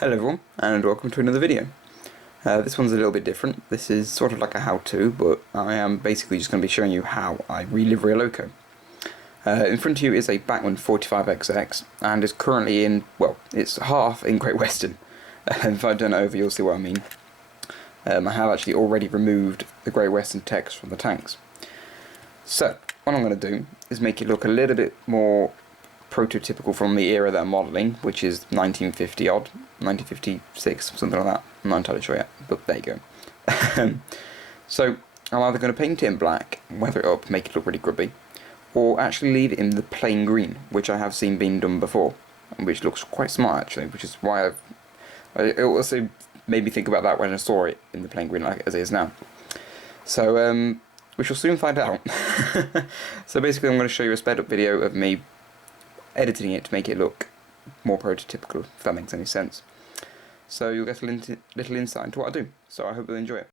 Hello everyone, and welcome to another video. This one's a little bit different. This is sort of like a how-to, but I am basically just going to be showing you how I relivery a Loco. In front of you is a Bachmann 45XX, and is currently in, well, it's half in Great Western. If I turn it over, you'll see what I mean. I have actually already removed the Great Western text from the tanks. So, what I'm going to do is make it look a little bit more prototypical from the era that I'm modelling, which is 1950 odd, 1956, something like that. I'm not entirely sure yet, but there you go. So I'm either going to paint it in black, weather it up, make it look really grubby, or actually leave it in the plain green, which I have seen being done before, which looks quite smart actually, which is why it also made me think about that when I saw it in the plain green like as it is now. So we shall soon find out. So basically I'm going to show you a sped up video of me editing it to make it look more prototypical, if that makes any sense. So you'll get a little insight into what I do, so I hope you'll enjoy it.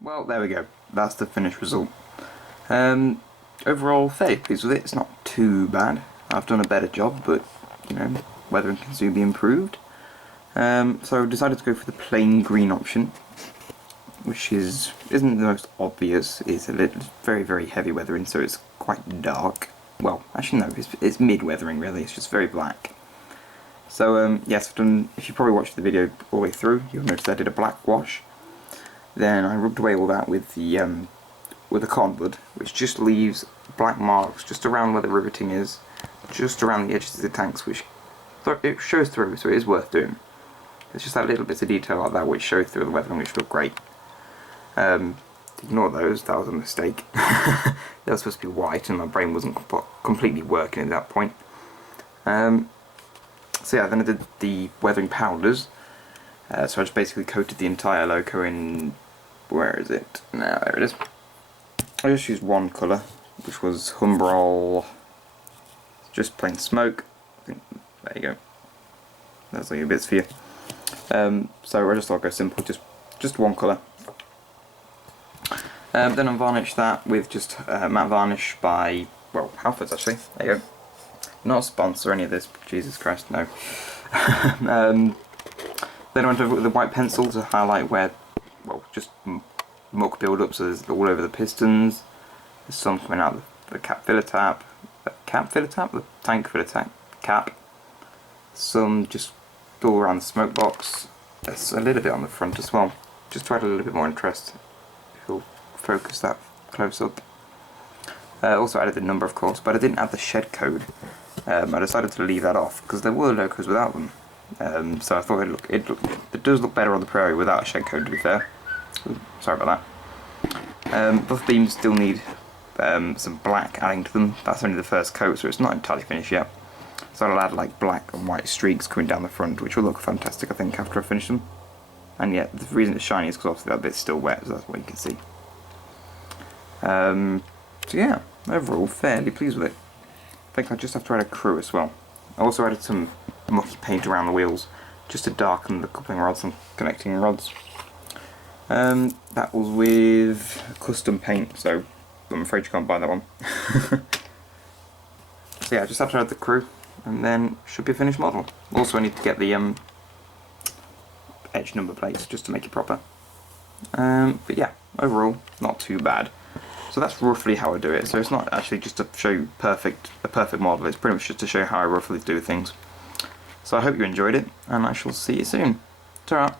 Well, there we go. That's the finished result. Overall, fairly pleased with it. It's not too bad. I've done a better job, but, you know, weathering can still be improved. So I decided to go for the plain green option, which isn't the most obvious. It's very, very heavy weathering, so it's quite dark. Well, actually no, it's mid-weathering really, it's just very black. So yes, if you probably watched the video all the way through, you'll notice I did a black wash. Then I rubbed away all that with the cotton bud, which just leaves black marks just around where the riveting is, just around the edges of the tanks, which it shows through, so it is worth doing. It's just that little bits of detail like that which show through the weathering, which look great. Ignore those, that was a mistake. They were supposed to be white and my brain wasn't completely working at that point. So yeah, then I did the weathering powders. So I just basically coated the entire Loco in, where is it? Now, there it is. I just used one colour, which was Humbrol, just plain smoke. I think, there you go. That's all your bits for you. So I just thought I'd go simple, just one colour. Then I varnished that with just matte varnish by, well, Halfords actually. There you go. Not a sponsor or any of this, Jesus Christ, no. Then I went over with the white pencil to highlight where, well, just muck build-up, so there's all over the pistons. There's some coming out of the cap filler tap. The tank filler cap. Some just all around the smoke box. There's a little bit on the front as well, just to add a little bit more interest. If you'll focus that close up. Also added the number, of course, but I didn't add the shed code. I decided to leave that off because there were Locos without them. So I thought it does look better on the Prairie without a shed code, to be fair. Ooh, sorry about that. Both beams still need some black adding to them. That's only the first coat, so it's not entirely finished yet. So I'll add like black and white streaks coming down the front, which will look fantastic, I think, after I finish them. And yeah, the reason it's shiny is because obviously that bit's still wet, so that's what you can see. So yeah, overall fairly pleased with it. I think I just have to add a crew as well. I also added some mucky paint around the wheels just to darken the coupling rods and connecting rods. That was with custom paint, so I'm afraid you can't buy that one. So yeah, I just have to add the crew and then should be a finished model. Also I need to get the edge number plates just to make it proper. But yeah, overall not too bad. So that's roughly how I do it. So it's not actually just to show you a perfect model, it's pretty much just to show you how I roughly do things. So I hope you enjoyed it, and I shall see you soon. Ta-ra!